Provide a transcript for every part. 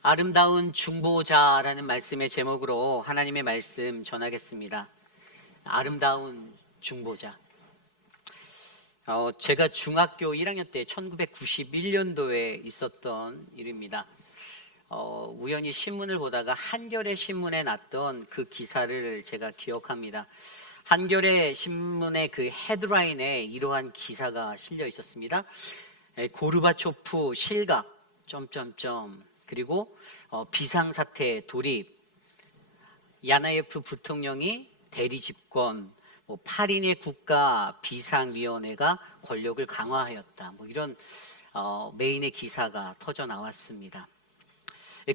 아름다운 중보자라는 말씀의 제목으로 하나님의 말씀 전하겠습니다. 아름다운 중보자. 제가 중학교 1학년 때 1991년도에 있었던 일입니다. 우연히 신문을 보다가 한겨레 신문에 났던 그 기사를 제가 기억합니다. 한겨레 신문의 그 헤드라인에 이러한 기사가 실려 있었습니다. 고르바초프 실각 그리고 비상사태 돌입, 야나예프 부통령이 대리 집권, 8인의 국가 비상위원회가 권력을 강화하였다. 이런 메인의 기사가 터져 나왔습니다.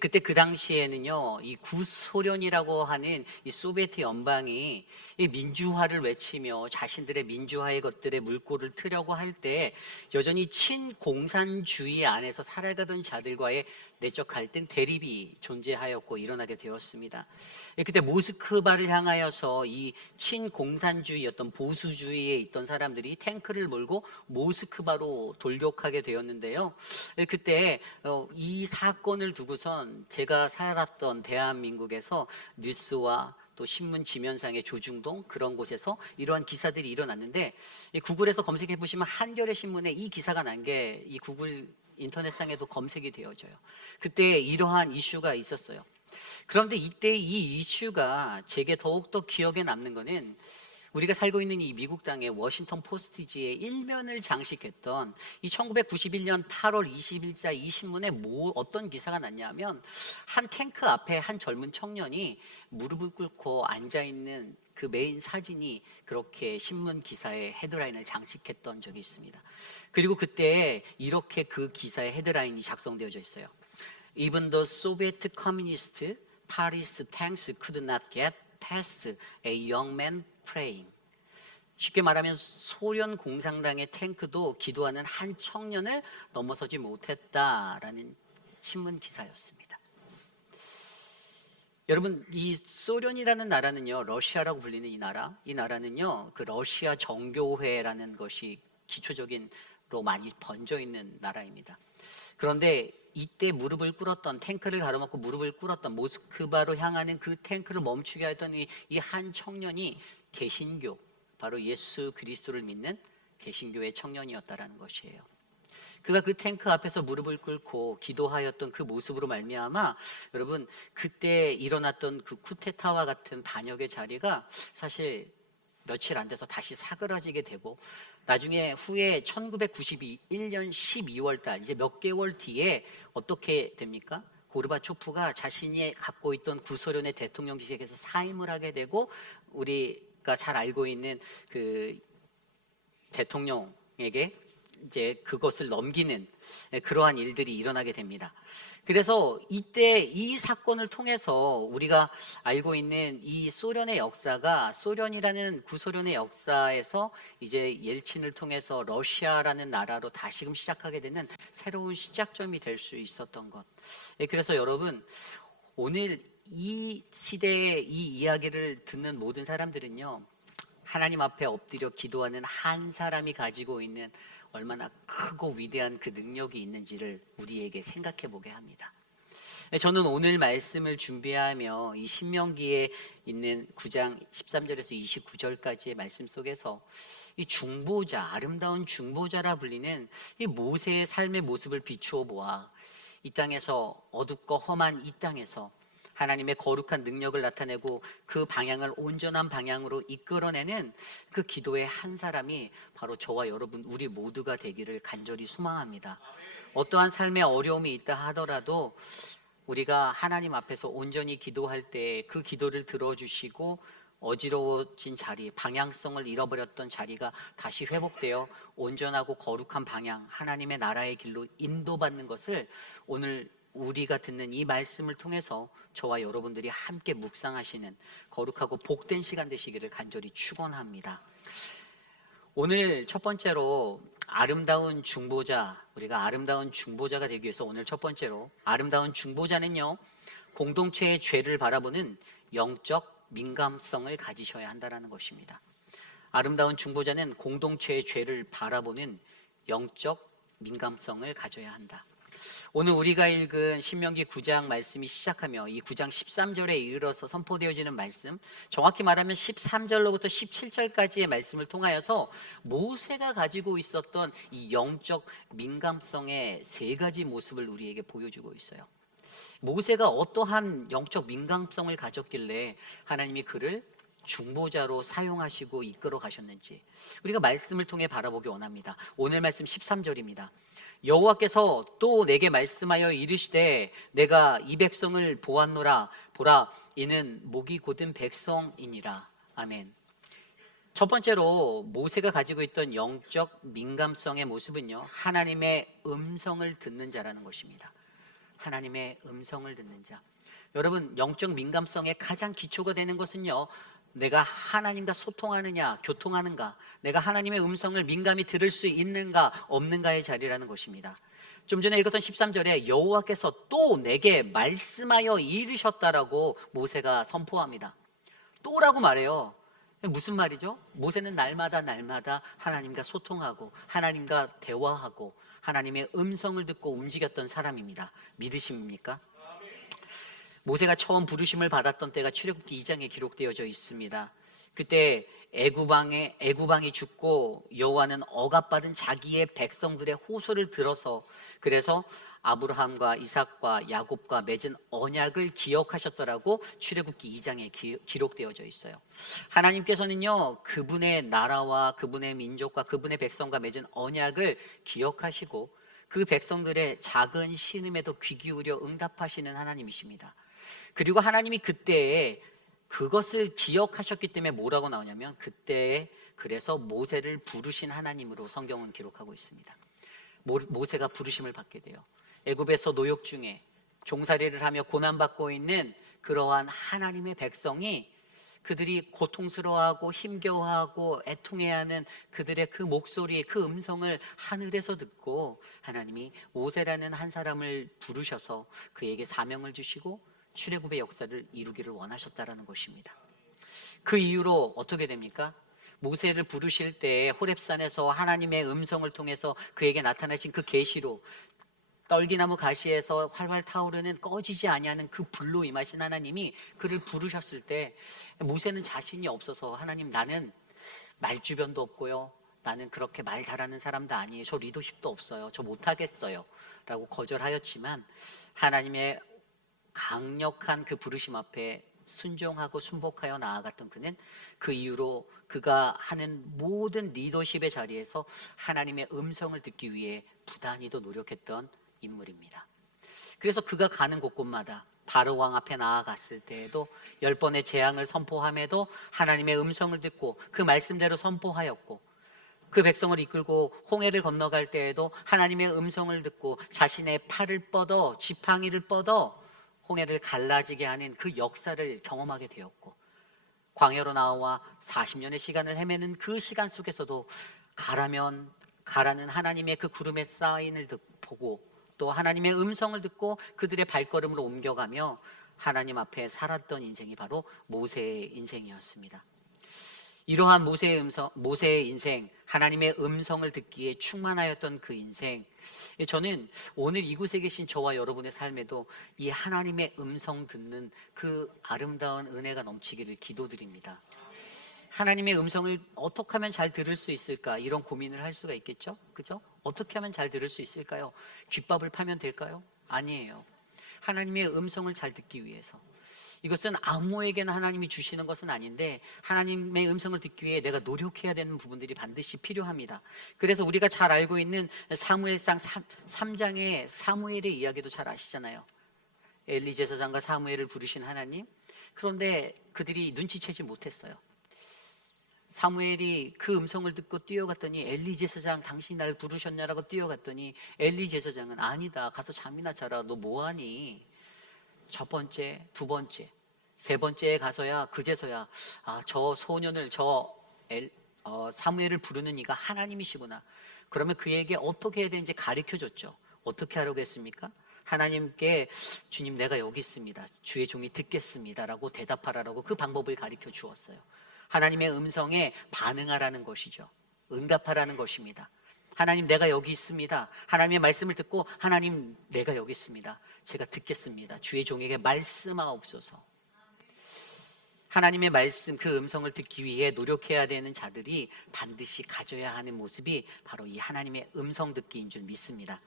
그때 그 당시에는요, 이 구소련이라고 하는 이 소비에트 연방이 이 민주화를 외치며 자신들의 민주화의 것들에 물꼬를 트려고 할 때 여전히 친공산주의 안에서 살아가던 자들과의 내적 갈등, 대립이 존재하였고 일어나게 되었습니다. 그때 모스크바를 향하여서 이 친공산주의 어떤 보수주의에 있던 사람들이 탱크를 몰고 모스크바로 돌격하게 되었는데요. 그때 이 사건을 두고선 제가 살았던 대한민국에서 뉴스와 또 신문 지면상의 조중동 그런 곳에서 이러한 기사들이 일어났는데, 구글에서 검색해 보시면 한겨레 신문에 이 기사가 난 게 이 구글 인터넷상에도 검색이 되어져요. 그때 이러한 이슈가 있었어요. 그런데 이때 이 이슈가 제게 더욱더 기억에 남는 거는 우리가 살고 있는 이 미국 땅의 워싱턴 포스트지의 일면을 장식했던 이 1991년 8월 20일자 이 신문에 어떤 기사가 났냐면, 한 탱크 앞에 한 젊은 청년이 무릎을 꿇고 앉아있는 그 메인 사진이 그렇게 신문 기사의 헤드라인을 장식했던 적이 있습니다. 그리고 그때 이렇게 그 기사의 헤드라인이 작성되어져 있어요. Even the Soviet Communist Party's tanks could not get past a young man praying. 쉽게 말하면 소련 공산당의 탱크도 기도하는 한 청년을 넘어서지 못했다라는 신문 기사였습니다. 여러분, 이 소련이라는 나라는요, 러시아라고 불리는 이 나라는요, 그 러시아 정교회라는 것이 기초적인로 많이 번져 있는 나라입니다. 그런데 이때 무릎을 꿇었던, 탱크를 가로막고 무릎을 꿇었던, 모스크바로 향하는 그 탱크를 멈추게 했던 이 한 청년이 개신교, 바로 예수 그리스도를 믿는 개신교의 청년이었다라는 것이에요. 그가 그 탱크 앞에서 무릎을 꿇고 기도하였던 그 모습으로 말미암아 여러분, 그때 일어났던 그 쿠데타와 같은 반역의 자리가 사실 며칠 안 돼서 다시 사그라지게 되고, 나중에 후에 1991년 12월 달, 이제 몇 개월 뒤에 어떻게 됩니까? 고르바초프가 자신이 갖고 있던 구소련의 대통령직에서 사임을 하게 되고, 우리가 잘 알고 있는 그 대통령에게 이제 그것을 넘기는 그러한 일들이 일어나게 됩니다. 그래서 이때 이 사건을 통해서 우리가 알고 있는 이 소련의 역사가, 소련이라는 구소련의 역사에서 이제 옐친을 통해서 러시아라는 나라로 다시금 시작하게 되는 새로운 시작점이 될 수 있었던 것. 그래서 여러분, 오늘 이 시대의 이 이야기를 듣는 모든 사람들은요, 하나님 앞에 엎드려 기도하는 한 사람이 가지고 있는 얼마나 크고 위대한 그 능력이 있는지를 우리에게 생각해 보게 합니다. 저는 오늘 말씀을 준비하며 이 신명기에 있는 9장 13절에서 29절까지의 말씀 속에서 이 중보자, 아름다운 중보자라 불리는 이 모세의 삶의 모습을 비추어 보아 이 땅에서, 어둡고 험한 이 땅에서 하나님의 거룩한 능력을 나타내고 그 방향을 온전한 방향으로 이끌어내는 그 기도의 한 사람이 바로 저와 여러분, 우리 모두가 되기를 간절히 소망합니다. 어떠한 삶의 어려움이 있다 하더라도 우리가 하나님 앞에서 온전히 기도할 때 그 기도를 들어주시고 어지러워진 자리, 방향성을 잃어버렸던 자리가 다시 회복되어 온전하고 거룩한 방향, 하나님의 나라의 길로 인도받는 것을 오늘 우리가 듣는 이 말씀을 통해서 저와 여러분들이 함께 묵상하시는 거룩하고 복된 시간 되시기를 간절히 축원합니다. 오늘 첫 번째로 아름다운 중보자, 우리가 아름다운 중보자가 되기 위해서 오늘 첫 번째로 아름다운 중보자는요, 공동체의 죄를 바라보는 영적 민감성을 가지셔야 한다는 것입니다. 아름다운 중보자는 공동체의 죄를 바라보는 영적 민감성을 가져야 한다. 오늘 우리가 읽은 신명기 9장 말씀이 시작하며 이 9장 13절에 이르러서 선포되어지는 말씀, 정확히 말하면 13절로부터 17절까지의 말씀을 통하여서 모세가 가지고 있었던 이 영적 민감성의 세 가지 모습을 우리에게 보여주고 있어요. 모세가 어떠한 영적 민감성을 가졌길래 하나님이 그를 중보자로 사용하시고 이끌어 가셨는지 우리가 말씀을 통해 바라보기 원합니다. 오늘 말씀 13절입니다. 여호와께서 또 내게 말씀하여 이르시되 내가 이 백성을 보았노라. 보라, 이는 목이 곧은 백성이니라. 아멘. 첫 번째로 모세가 가지고 있던 영적 민감성의 모습은요, 하나님의 음성을 듣는 자라는 것입니다. 하나님의 음성을 듣는 자. 여러분, 영적 민감성의 가장 기초가 되는 것은요, 내가 하나님과 소통하느냐, 교통하는가, 내가 하나님의 음성을 민감히 들을 수 있는가, 없는가의 자리라는 것입니다. 좀 전에 읽었던 13절에 여호와께서 또 내게 말씀하여 이르셨다라고 모세가 선포합니다. 또라고 말해요. 무슨 말이죠? 모세는 날마다 하나님과 소통하고 하나님과 대화하고 하나님의 음성을 듣고 움직였던 사람입니다. 믿으십니까? 모세가 처음 부르심을 받았던 때가 출애굽기 2장에 기록되어져 있습니다. 그때 애구방이 죽고 여호와는 억압받은 자기의 백성들의 호소를 들어서 그래서 아브라함과 이삭과 야곱과 맺은 언약을 기억하셨더라고 출애굽기 2장에 기록되어져 있어요. 하나님께서는요, 그분의 나라와 그분의 민족과 그분의 백성과 맺은 언약을 기억하시고 그 백성들의 작은 신음에도 귀 기울여 응답하시는 하나님이십니다. 그리고 하나님이 그때에 그것을 기억하셨기 때문에 뭐라고 나오냐면 그때에 그래서 모세를 부르신 하나님으로 성경은 기록하고 있습니다. 모세가 부르심을 받게 돼요. 애굽에서 노역 중에 종살이를 하며 고난받고 있는 그러한 하나님의 백성이 그들이 고통스러워하고 힘겨워하고 애통해하는 그들의 그 목소리, 그 음성을 하늘에서 듣고 하나님이 모세라는 한 사람을 부르셔서 그에게 사명을 주시고 출애굽의 역사를 이루기를 원하셨다라는 것입니다. 그 이후로 어떻게 됩니까? 모세를 부르실 때 호렙산에서 하나님의 음성을 통해서 그에게 나타나신 그 계시로 떨기나무 가시에서 활활 타오르는 꺼지지 아니하는 그 불로 임하신 하나님이 그를 부르셨을 때 모세는 자신이 없어서 하나님, 나는 말주변도 없고요, 나는 그렇게 말 잘하는 사람도 아니에요, 저 리더십도 없어요, 저 못하겠어요 라고 거절하였지만 하나님의 강력한 그 부르심 앞에 순종하고 순복하여 나아갔던 그는 그 이후로 그가 하는 모든 리더십의 자리에서 하나님의 음성을 듣기 위해 부단히도 노력했던 인물입니다. 그래서 그가 가는 곳곳마다 바로 왕 앞에 나아갔을 때에도 10번의 재앙을 선포함에도 하나님의 음성을 듣고 그 말씀대로 선포하였고, 그 백성을 이끌고 홍해를 건너갈 때에도 하나님의 음성을 듣고 자신의 팔을 뻗어 지팡이를 뻗어 홍해를 갈라지게 하는 그 역사를 경험하게 되었고, 광야로 나와 40년의 시간을 헤매는 그 시간 속에서도 가라면 가라는 하나님의 그 구름의 사인을 보고 또 하나님의 음성을 듣고 그들의 발걸음으로 옮겨가며 하나님 앞에 살았던 인생이 바로 모세의 인생이었습니다. 이러한 모세의 인생, 하나님의 음성을 듣기에 충만하였던 그 인생, 저는 오늘 이곳에 계신 저와 여러분의 삶에도 이 하나님의 음성 듣는 그 아름다운 은혜가 넘치기를 기도드립니다. 하나님의 음성을 어떻게 하면 잘 들을 수 있을까, 이런 고민을 할 수가 있겠죠? 그죠? 어떻게 하면 잘 들을 수 있을까요? 귓밥을 파면 될까요? 아니에요. 하나님의 음성을 잘 듣기 위해서, 이것은 아무에게나 하나님이 주시는 것은 아닌데 하나님의 음성을 듣기 위해 내가 노력해야 되는 부분들이 반드시 필요합니다. 그래서 우리가 잘 알고 있는 사무엘상 3장의 사무엘의 이야기도 잘 아시잖아요. 엘리 제사장과 사무엘을 부르신 하나님, 그런데 그들이 눈치채지 못했어요. 사무엘이 그 음성을 듣고 뛰어갔더니 엘리 제사장, 당신이 나를 부르셨냐라고 뛰어갔더니 엘리 제사장은 아니다, 가서 잠이나 자라, 너 뭐하니? 첫 번째, 두 번째, 세 번째에 가서야 그제서야 저 소년을 사무엘을 부르는 이가 하나님이시구나. 그러면 그에게 어떻게 해야 되는지 가르쳐줬죠. 어떻게 하려고 했습니까? 하나님께 주님, 내가 여기 있습니다, 주의 종이 듣겠습니다라고 대답하라고 그 방법을 가르쳐 주었어요. 하나님의 음성에 반응하라는 것이죠. 응답하라는 것입니다. 하나님, 내가 여기 있습니다. 하나님의 말씀을 듣고, 하나님, 내가 여기 있습니다. 제가 듣겠습니다. 주의 종에게 말씀하옵소서. 하나님의 말씀, 그 음성을 듣기 위해 노력해야 되는 자들이 반드시 가져야 하는 모습이 바로 이 하나님의 음성 듣기인 줄 믿습니다.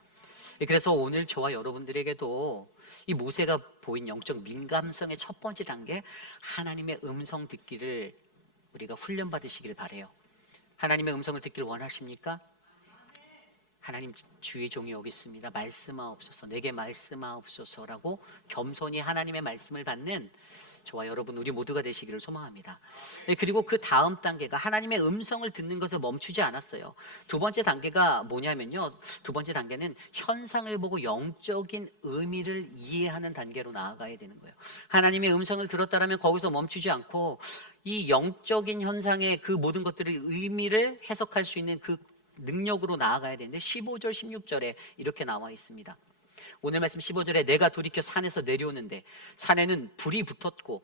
그래서 오늘 저와 여러분들에게도 이 모세가 보인 영적 민감성의 첫 번째 단계, 하나님의 음성 듣기를 우리가 훈련받으시길 바라요. 하나님의 음성을 듣기를 원하십니까? 하나님, 주의 종이 여기 있습니다. 말씀하옵소서, 내게 말씀하옵소서라고 겸손히 하나님의 말씀을 받는 저와 여러분, 우리 모두가 되시기를 소망합니다. 그리고 그 다음 단계가 하나님의 음성을 듣는 것을 멈추지 않았어요. 두 번째 단계가 뭐냐면요, 두 번째 단계는 현상을 보고 영적인 의미를 이해하는 단계로 나아가야 되는 거예요. 하나님의 음성을 들었다라면 거기서 멈추지 않고 이 영적인 현상의 그 모든 것들의 의미를 해석할 수 있는 그 능력으로 나아가야 되는데, 15절 16절에 이렇게 나와 있습니다. 오늘 말씀 15절에 내가 돌이켜 산에서 내려오는데 산에는 불이 붙었고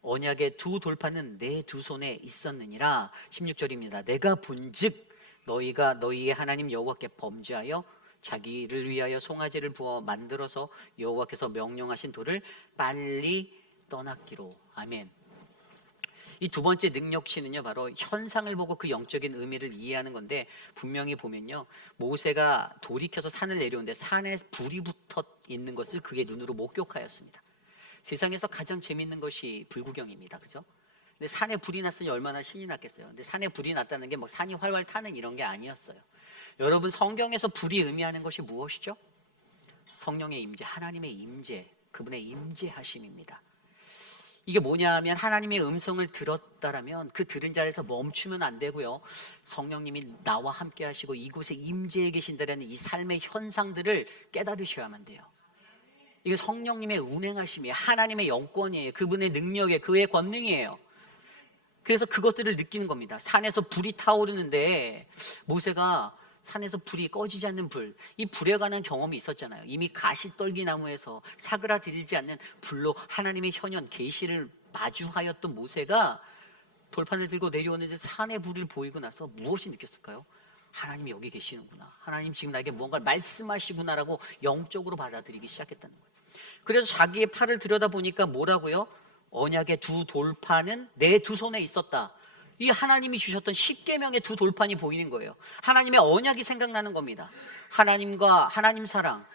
언약의 두 돌판은 내 두 손에 있었느니라. 16절입니다. 내가 본즉 너희가 너희의 하나님 여호와께 범죄하여 자기를 위하여 송아지를 부어 만들어서 여호와께서 명령하신 돌을 빨리 떠났기로. 아멘. 이 두 번째 능력치는요, 바로 현상을 보고 그 영적인 의미를 이해하는 건데, 분명히 보면요, 모세가 돌이켜서 산을 내려오는데 산에 불이 붙어 있는 것을 그의 눈으로 목격하였습니다. 세상에서 가장 재밌는 것이 불구경입니다, 그죠? 근데 산에 불이 났으니 얼마나 신이 났겠어요. 근데 산에 불이 났다는 게 뭐 산이 활활 타는 이런 게 아니었어요. 여러분, 성경에서 불이 의미하는 것이 무엇이죠? 성령의 임재, 하나님의 임재, 그분의 임재하심입니다. 이게 뭐냐 하면, 하나님의 음성을 들었다라면 그 들은 자리에서 멈추면 안 되고요, 성령님이 나와 함께 하시고 이곳에 임재해 계신다라는 이 삶의 현상들을 깨달으셔야만 돼요. 이게 성령님의 운행하심이에요. 하나님의 영권이에요. 그분의 능력이에요. 그의 권능이에요. 그래서 그것들을 느끼는 겁니다. 산에서 불이 타오르는데 모세가 산에서 불이 꺼지지 않는 불, 이 불에 관한 경험이 있었잖아요. 이미 가시떨기나무에서 사그라들지 않는 불로 하나님의 현현 계시를 마주하였던 모세가 돌판을 들고 내려오는데 산의 불을 보이고 나서 무엇이 느꼈을까요? 하나님이 여기 계시는구나, 하나님 지금 나에게 무언가를 말씀하시구나라고 영적으로 받아들이기 시작했다는 거예요. 그래서 자기의 팔을 들여다보니까 뭐라고요? 언약의 두 돌판은 내 두 손에 있었다. 이 하나님이 주셨던 십계명의 두 돌판이 보이는 거예요. 하나님의 언약이 생각나는 겁니다. 하나님과 하나님 사랑,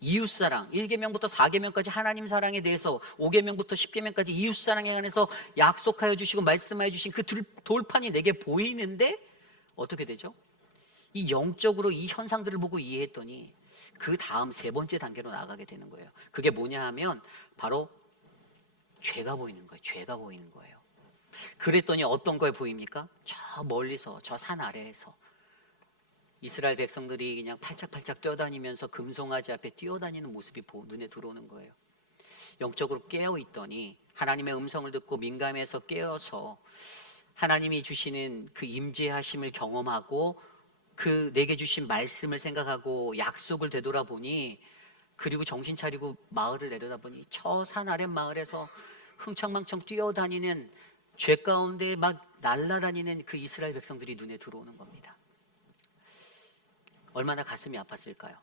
이웃 사랑, 1계명부터 4계명까지 하나님 사랑에 대해서, 5계명부터 10계명까지 이웃 사랑에 관해서 약속하여 주시고 말씀하여 주신 그 돌판이 내게 보이는데 어떻게 되죠? 이 영적으로 이 현상들을 보고 이해했더니 그 다음 세 번째 단계로 나가게 되는 거예요. 그게 뭐냐 하면 바로 죄가 보이는 거예요. 죄가 보이는 거예요. 그랬더니 어떤 걸 보입니까? 저 멀리서, 저 산 아래에서 이스라엘 백성들이 그냥 팔짝팔짝 뛰어다니면서 금송아지 앞에 뛰어다니는 모습이 눈에 들어오는 거예요. 영적으로 깨어있더니 하나님의 음성을 듣고 민감해서 깨어서 하나님이 주시는 그 임재하심을 경험하고 그 내게 주신 말씀을 생각하고 약속을 되돌아보니, 그리고 정신 차리고 마을을 내려다보니 저 산 아래 마을에서 흥청망청 뛰어다니는, 죄 가운데 막 날아다니는 그 이스라엘 백성들이 눈에 들어오는 겁니다. 얼마나 가슴이 아팠을까요?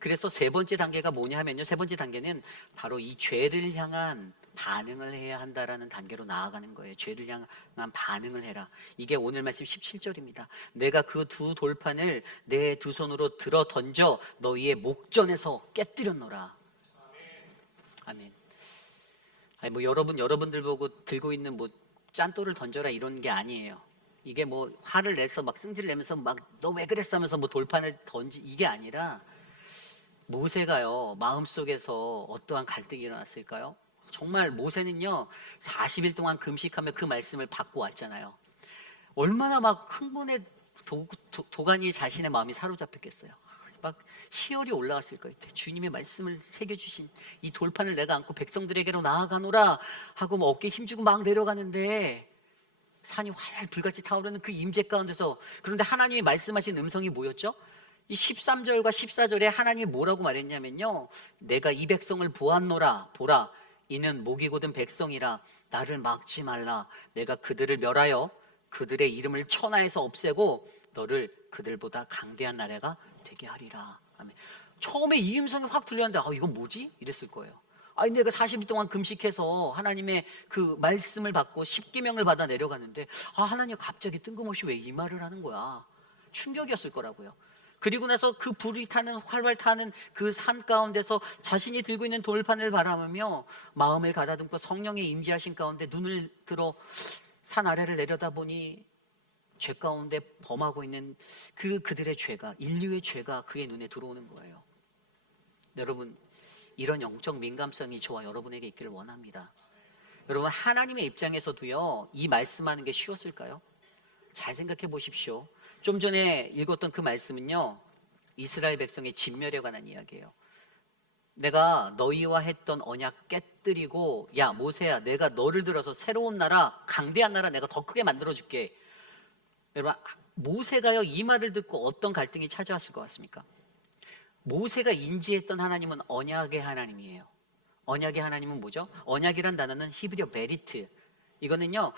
그래서 세 번째 단계가 뭐냐 하면요, 세 번째 단계는 바로 이 죄를 향한 반응을 해야 한다라는 단계로 나아가는 거예요. 죄를 향한 반응을 해라. 이게 오늘 말씀 17절입니다. 내가 그 두 돌판을 내 두 손으로 들어 던져 너희의 목전에서 깨뜨렸노라. 아멘. 아니 뭐 여러분들 보고 들고 있는 뭐 짠돌을 던져라 이런 게 아니에요. 이게 뭐 화를 내서 막 승질 내면서 막 너 왜 그랬어 하면서 뭐 돌판을 이게 아니라, 모세가요 마음속에서 어떠한 갈등이 일어났을까요? 정말 모세는요 40일 동안 금식하며 그 말씀을 받고 왔잖아요. 얼마나 막 흥분에 도가니 자신의 마음이 사로잡혔겠어요. 막 희열이 올라왔을 거예요. 주님의 말씀을 새겨주신 이 돌판을 내가 안고 백성들에게로 나아가노라 하고 뭐 어깨에 힘주고 막 내려가는데 산이 활활 불같이 타오르는 그 임재 가운데서, 그런데 하나님이 말씀하신 음성이 뭐였죠? 이 13절과 14절에 하나님이 뭐라고 말했냐면요, 내가 이 백성을 보았노라. 보라, 이는 목이 곧은 백성이라. 나를 막지 말라. 내가 그들을 멸하여 그들의 이름을 천하에서 없애고 너를 그들보다 강대한 나라가 되게 하리라. 아멘. 처음에 이 음성이 확 들렸는데 이건 뭐지? 이랬을 거예요. 아니 내가 40일 동안 금식해서 하나님의 그 말씀을 받고 십계명을 받아 내려갔는데 하나님 갑자기 뜬금없이 왜 이 말을 하는 거야? 충격이었을 거라고요. 그리고 나서 그 불이 타는 활활 타는 그 산 가운데서 자신이 들고 있는 돌판을 바라보며 마음을 가다듬고 성령의 임재하신 가운데 눈을 들어 산 아래를 내려다보니 죄 가운데 범하고 있는 그들의 죄가, 인류의 죄가 그의 눈에 들어오는 거예요. 여러분, 이런 영적 민감성이 저와 여러분에게 있기를 원합니다. 여러분, 하나님의 입장에서도요, 이 말씀하는 게 쉬웠을까요? 잘 생각해 보십시오. 좀 전에 읽었던 그 말씀은요, 이스라엘 백성의 진멸에 관한 이야기예요. 내가 너희와 했던 언약 깨뜨리고, 야 모세야, 내가 너를 들어서 새로운 나라, 강대한 나라 내가 더 크게 만들어 줄게. 여러분, 모세가요 이 말을 듣고 어떤 갈등이 찾아왔을 것 같습니까? 모세가 인지했던 하나님은 언약의 하나님이에요. 언약의 하나님은 뭐죠? 언약이란 단어는 히브리어 베리트. 이거는요,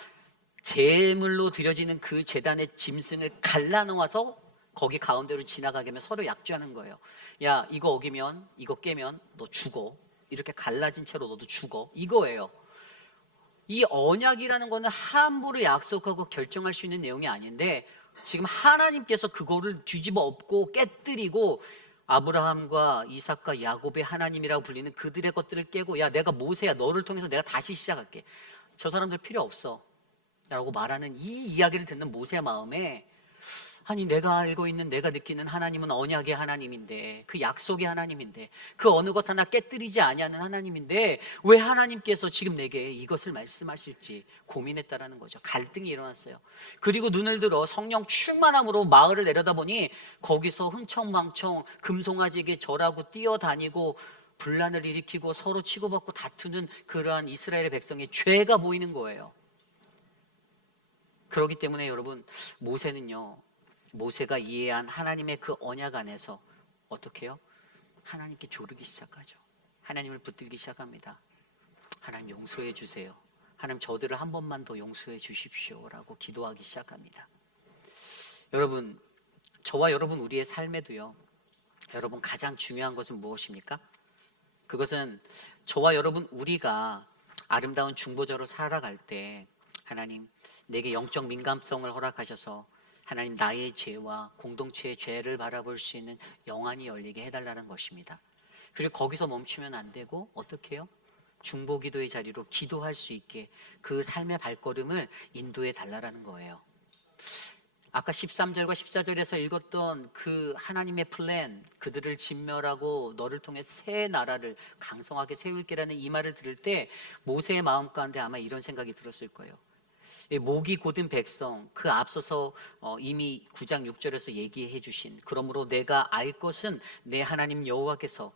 제물로 드려지는 그 제단의 짐승을 갈라놓아서 거기 가운데로 지나가게 하면 서로 약조하는 거예요. 야, 이거 어기면, 이거 깨면 너 죽어. 이렇게 갈라진 채로 너도 죽어. 이거예요. 이 언약이라는 거는 함부로 약속하고 결정할 수 있는 내용이 아닌데, 지금 하나님께서 그거를 뒤집어 엎고 깨뜨리고 아브라함과 이삭과 야곱의 하나님이라고 불리는 그들의 것들을 깨고, 야 내가 모세야, 너를 통해서 내가 다시 시작할게. 저 사람들 필요 없어 라고 말하는 이 이야기를 듣는 모세의 마음에, 아니 내가 알고 있는, 내가 느끼는 하나님은 언약의 하나님인데, 그 약속의 하나님인데, 그 어느 것 하나 깨뜨리지 아니하는 하나님인데 왜 하나님께서 지금 내게 이것을 말씀하실지 고민했다라는 거죠. 갈등이 일어났어요. 그리고 눈을 들어 성령 충만함으로 마을을 내려다보니 거기서 흥청망청 금송아지에게 절하고 뛰어다니고 분란을 일으키고 서로 치고받고 다투는 그러한 이스라엘의 백성의 죄가 보이는 거예요. 그렇기 때문에 여러분, 모세가 이해한 하나님의 그 언약 안에서 어떻게 해요? 하나님께 조르기 시작하죠. 하나님을 붙들기 시작합니다. 하나님 용서해 주세요. 하나님 저들을 한 번만 더 용서해 주십시오 라고 기도하기 시작합니다. 여러분, 저와 여러분 우리의 삶에도요, 여러분 가장 중요한 것은 무엇입니까? 그것은 저와 여러분 우리가 아름다운 중보자로 살아갈 때 하나님 내게 영적 민감성을 허락하셔서 하나님 나의 죄와 공동체의 죄를 바라볼 수 있는 영안이 열리게 해달라는 것입니다. 그리고 거기서 멈추면 안 되고 어떻게 해요? 중보기도의 자리로 기도할 수 있게 그 삶의 발걸음을 인도해 달라는 거예요. 아까 13절과 14절에서 읽었던 그 하나님의 플랜, 그들을 진멸하고 너를 통해 새 나라를 강성하게 세울게라는 이 말을 들을 때 모세의 마음 가운데 아마 이런 생각이 들었을 거예요. 목이 곧은 백성, 그 앞서서 이미 9장 6절에서 얘기해 주신, 그러므로 내가 알 것은 내 하나님 여호와께서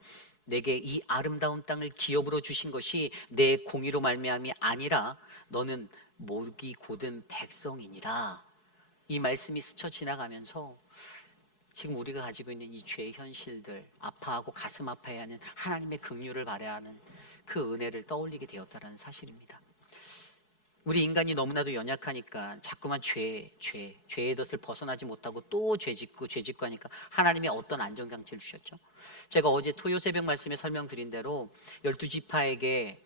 내게 이 아름다운 땅을 기업으로 주신 것이 내 공의로 말미암이 아니라 너는 목이 곧은 백성이니라. 이 말씀이 스쳐 지나가면서 지금 우리가 가지고 있는 이 죄의 현실들, 아파하고 가슴 아파해야 하는 하나님의 긍휼을 바라야 하는 그 은혜를 떠올리게 되었다는 사실입니다. 우리 인간이 너무나도 연약하니까 자꾸만 죄의 덫을 벗어나지 못하고 또 죄짓고 하니까 하나님이 어떤 안전장치를 주셨죠? 제가 어제 토요 새벽 말씀에 설명드린 대로 12지파에게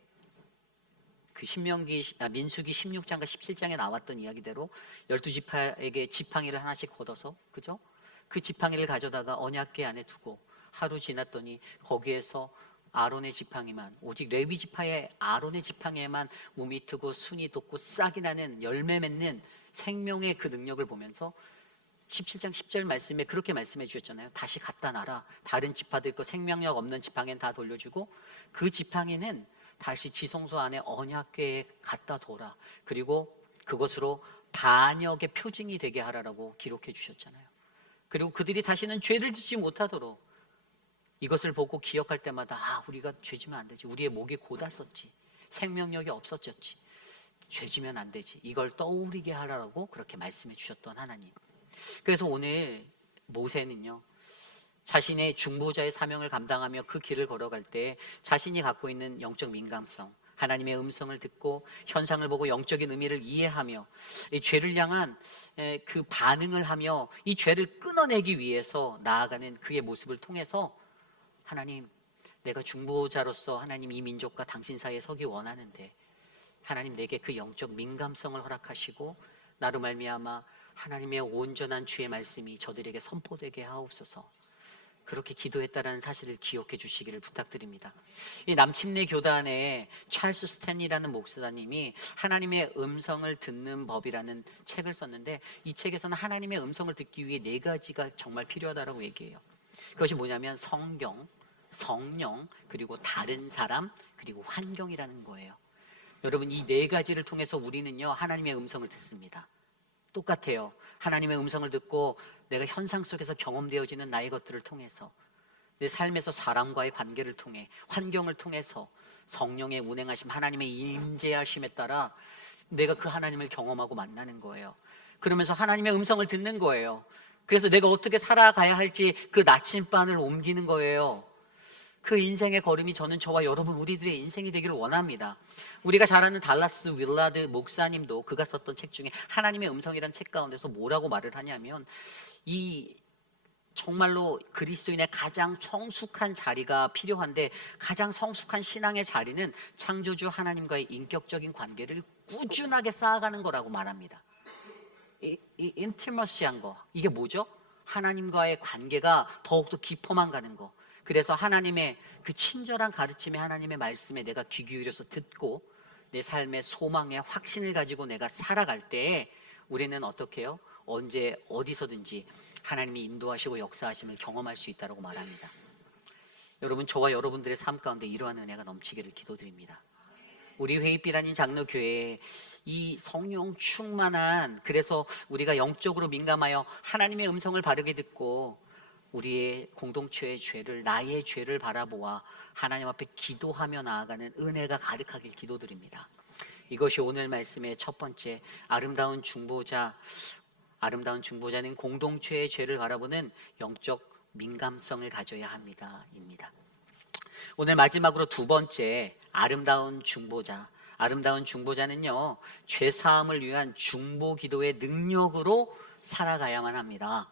그 민수기 16장과 17장에 나왔던 이야기대로 12지파에게 지팡이를 하나씩 걷어서, 그죠? 그 지팡이를 가져다가 언약궤 안에 두고 하루 지났더니 거기에서 아론의 지팡이만, 오직 레위 지파의 아론의 지팡이에만 몸이 트고 순이 돋고 싹이 나는 열매 맺는 생명의 그 능력을 보면서 17장 10절 말씀에 그렇게 말씀해 주셨잖아요. 다시 갖다 놔라. 다른 지파들 거 생명력 없는 지팡이는 다 돌려주고 그 지팡이는 다시 지성소 안에 언약궤에 갖다 둬라. 그리고 그것으로 반역의 표징이 되게 하라라고 기록해 주셨잖아요. 그리고 그들이 다시는 죄를 짓지 못하도록 이것을 보고 기억할 때마다 우리가 죄지면 안 되지. 우리의 목이 곧았었지. 생명력이 없었지. 죄지면 안 되지. 이걸 떠오르게 하라고 그렇게 말씀해 주셨던 하나님. 그래서 오늘 모세는요, 자신의 중보자의 사명을 감당하며 그 길을 걸어갈 때 자신이 갖고 있는 영적 민감성, 하나님의 음성을 듣고 현상을 보고 영적인 의미를 이해하며 이 죄를 향한 그 반응을 하며 이 죄를 끊어내기 위해서 나아가는 그의 모습을 통해서 하나님, 내가 중보자로서 하나님 이 민족과 당신 사이에 서기 원하는데 하나님 내게 그 영적 민감성을 허락하시고 나로 말미암아 하나님의 온전한 주의 말씀이 저들에게 선포되게 하옵소서. 그렇게 기도했다라는 사실을 기억해 주시기를 부탁드립니다. 이 남침내 교단의 찰스 스탠리라는 목사님이 하나님의 음성을 듣는 법이라는 책을 썼는데 이 책에서는 하나님의 음성을 듣기 위해 4가지가 정말 필요하다고 얘기해요. 그것이 뭐냐면 성경, 성령, 그리고 다른 사람, 그리고 환경이라는 거예요. 여러분, 이 4가지를 통해서 우리는요 하나님의 음성을 듣습니다. 똑같아요. 하나님의 음성을 듣고 내가 현상 속에서 경험되어지는 나의 것들을 통해서 내 삶에서 사람과의 관계를 통해 환경을 통해서 성령의 운행하심, 하나님의 임재하심에 따라 내가 그 하나님을 경험하고 만나는 거예요. 그러면서 하나님의 음성을 듣는 거예요. 그래서 내가 어떻게 살아가야 할지 그 나침반을 옮기는 거예요. 그 인생의 걸음이 저는 저와 여러분 우리들의 인생이 되기를 원합니다. 우리가 잘 아는 달라스 윌라드 목사님도 그가 썼던 책 중에 하나님의 음성이라는 책 가운데서 뭐라고 말을 하냐면 이 정말로 그리스도인의 가장 성숙한 자리가 필요한데 가장 성숙한 신앙의 자리는 창조주 하나님과의 인격적인 관계를 꾸준하게 쌓아가는 거라고 말합니다. 이 인티머시한 거, 이게 뭐죠? 하나님과의 관계가 더욱더 깊어만 가는 거. 그래서 하나님의 그 친절한 가르침에 하나님의 말씀에 내가 귀 기울여서 듣고 내 삶의 소망에 확신을 가지고 내가 살아갈 때 우리는 어떻게 해요? 언제 어디서든지 하나님이 인도하시고 역사하심을 경험할 수 있다고 말합니다. 여러분, 저와 여러분들의 삶 가운데 이러한 은혜가 넘치기를 기도드립니다. 우리 회입비라는 장로교회에 이 성령 충만한, 그래서 우리가 영적으로 민감하여 하나님의 음성을 바르게 듣고 우리의 공동체의 죄를, 나의 죄를 바라보아 하나님 앞에 기도하며 나아가는 은혜가 가득하길 기도드립니다. 이것이 오늘 말씀의 첫 번째 아름다운 중보자. 아름다운 중보자는 공동체의 죄를 바라보는 영적 민감성을 가져야 합니다.입니다. 오늘 마지막으로 2번째 아름다운 중보자. 아름다운 중보자는요, 죄 사함을 위한 중보 기도의 능력으로 살아가야만 합니다.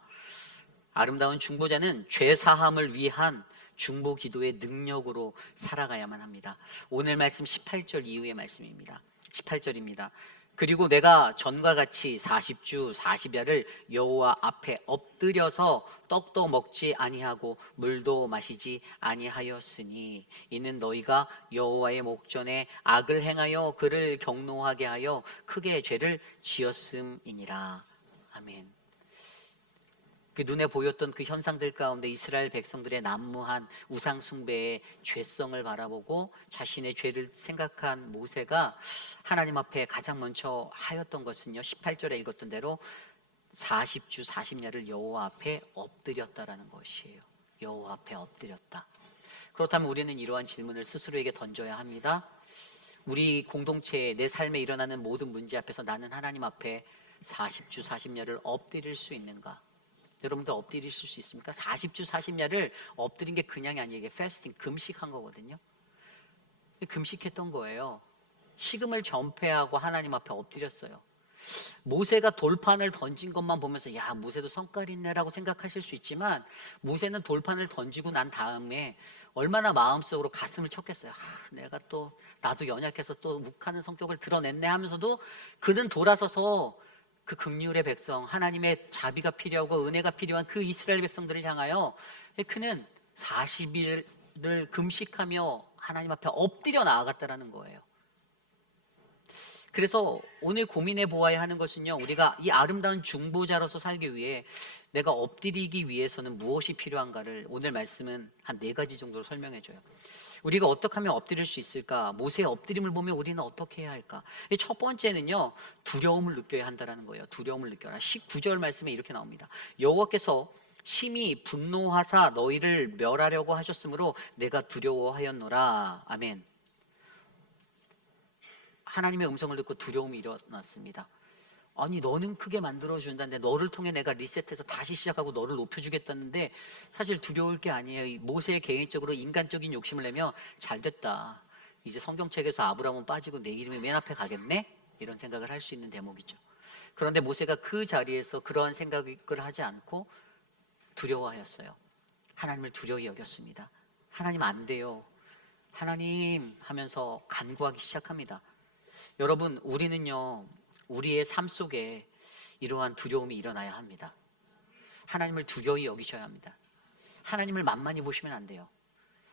아름다운 중보자는 죄 사함을 위한 중보 기도의 능력으로 살아가야만 합니다. 오늘 말씀 18절 이후의 말씀입니다. 18절입니다. 그리고 내가 전과 같이 40주 40야를 여호와 앞에 엎드려서 떡도 먹지 아니하고 물도 마시지 아니하였으니 이는 너희가 여호와의 목전에 악을 행하여 그를 경노하게 하여 크게 죄를 지었음이니라. 아멘. 그 눈에 보였던 그 현상들 가운데 이스라엘 백성들의 난무한 우상 숭배의 죄성을 바라보고 자신의 죄를 생각한 모세가 하나님 앞에 가장 먼저 하였던 것은요, 18절에 읽었던 대로 40주 40야를 여호와 앞에 엎드렸다라는 것이에요. 여호와 앞에 엎드렸다. 그렇다면 우리는 이러한 질문을 스스로에게 던져야 합니다. 우리 공동체에 내 삶에 일어나는 모든 문제 앞에서 나는 하나님 앞에 40주 40야를 엎드릴 수 있는가? 여러분들 엎드리실 수 있습니까? 40주 40야를 엎드린 게 그냥이 아니에요. 이게 패스팅, 금식한 거거든요. 금식했던 거예요. 식음을 전폐하고 하나님 앞에 엎드렸어요. 모세가 돌판을 던진 것만 보면서 야, 모세도 성깔 있네라고 생각하실 수 있지만 모세는 돌판을 던지고 난 다음에 얼마나 마음속으로 가슴을 쳤겠어요. 내가 또 나도 연약해서 또 욱하는 성격을 드러냈네 하면서도 그는 돌아서서 그 긍휼의 백성, 하나님의 자비가 필요하고 은혜가 필요한 그 이스라엘 백성들을 향하여 그는 40일을 금식하며 하나님 앞에 엎드려 나아갔다라는 거예요. 그래서 오늘 고민해 보아야 하는 것은요, 우리가 이 아름다운 중보자로서 살기 위해 내가 엎드리기 위해서는 무엇이 필요한가를 오늘 말씀은 한 4가지 정도로 설명해 줘요. 우리가 어떻게 하면 엎드릴 수 있을까? 모세의 엎드림을 보면 우리는 어떻게 해야 할까? 첫 번째는요, 두려움을 느껴야 한다는 거예요. 두려움을 느껴라. 19절 말씀에 이렇게 나옵니다. 여호와께서 심히 분노하사 너희를 멸하려고 하셨으므로 내가 두려워하였노라. 아멘. 하나님의 음성을 듣고 두려움이 일어났습니다. 아니, 너는 크게 만들어준다는데 너를 통해 내가 리셋해서 다시 시작하고 너를 높여주겠다는데 사실 두려울 게 아니에요. 모세의 개인적으로 인간적인 욕심을 내며 잘 됐다. 이제 성경책에서 아브라함은 빠지고 내 이름이 맨 앞에 가겠네? 이런 생각을 할 수 있는 대목이죠. 그런데 모세가 그 자리에서 그러한 생각을 하지 않고 두려워하였어요. 하나님을 두려이 여겼습니다. 하나님 안 돼요. 하나님 하면서 간구하기 시작합니다. 여러분, 우리는요, 우리의 삶 속에 이러한 두려움이 일어나야 합니다. 하나님을 두려이 여기셔야 합니다. 하나님을 만만히 보시면 안 돼요.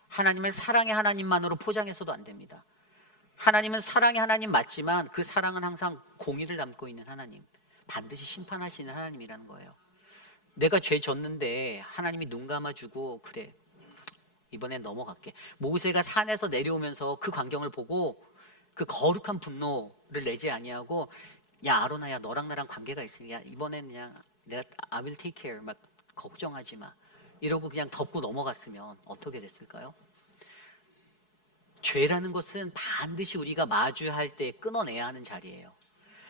하나님을 사랑의 하나님만으로 포장해서도 안 됩니다. 하나님은 사랑의 하나님 맞지만 그 사랑은 항상 공의를 담고 있는 하나님, 반드시 심판하시는 하나님이라는 거예요. 내가 죄 졌는데 하나님이 눈 감아주고 그래, 이번엔 넘어갈게. 모세가 산에서 내려오면서 그 광경을 보고 그 거룩한 분노를 내지 아니하고, 야 아로나야, 너랑 나랑 관계가 있으니까 이번엔 그냥 내가 I will take care, 막 걱정하지 마 이러고 그냥 덮고 넘어갔으면 어떻게 됐을까요? 죄라는 것은 반드시 우리가 마주할 때 끊어내야 하는 자리예요.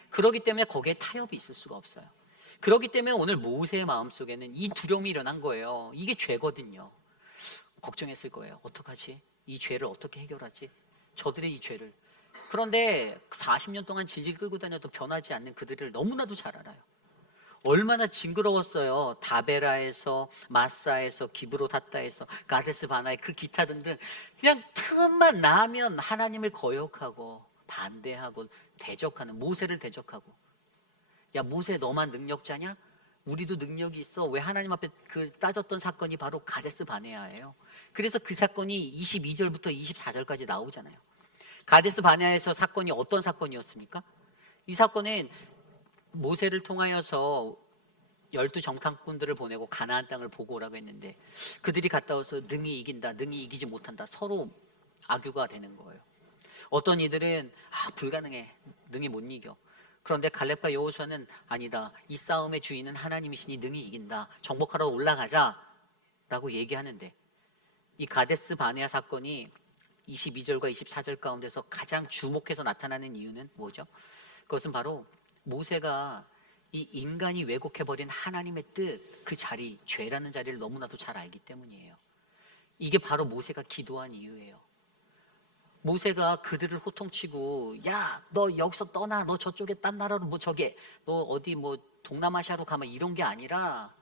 그렇기 때문에 거기에 타협이 있을 수가 없어요. 그렇기 때문에 오늘 모세의 마음속에는 이 두려움이 일어난 거예요. 이게 죄거든요. 걱정했을 거예요. 어떡하지? 이 죄를 어떻게 해결하지? 저들의 이 죄를. 그런데 40년 동안 질질 끌고 다녀도 변하지 않는 그들을 너무나도 잘 알아요. 얼마나 징그러웠어요. 다베라에서, 마사에서, 기브로닷다에서, 가데스 바나의 그 기타 등등, 그냥 틈만 나면 하나님을 거역하고 반대하고 대적하는, 모세를 대적하고, 야 모세 너만 능력자냐? 우리도 능력이 있어. 왜? 하나님 앞에 그 따졌던 사건이 바로 가데스 바네아예요. 그래서 그 사건이 22절부터 24절까지 나오잖아요. 가데스 바네아에서 사건이 어떤 사건이었습니까? 이 사건은 모세를 통하여서 12정탐꾼들을 보내고 가나안 땅을 보고 오라고 했는데, 그들이 갔다 와서 능히 이긴다, 능히 이기지 못한다, 서로 악유가 되는 거예요. 어떤 이들은 불가능해, 능히 못 이겨. 그런데 갈렙과 여호수아는 아니다, 이 싸움의 주인은 하나님이시니 능히 이긴다, 정복하러 올라가자 라고 얘기하는데, 이 가데스 바네아 사건이 22절과 24절 가운데서 가장 주목해서 나타나는 이유는 뭐죠? 그것은 바로 모세가 이 인간이 왜곡해버린 하나님의 뜻, 그 자리, 죄라는 자리를 너무나도 잘 알기 때문이에요. 이게 바로 모세가 기도한 이유예요. 모세가 그들을 호통치고, 야 너 여기서 떠나, 너 저쪽에 딴 나라로 뭐 저게, 너 어디 뭐 동남아시아로 가면, 이런 게 아니라,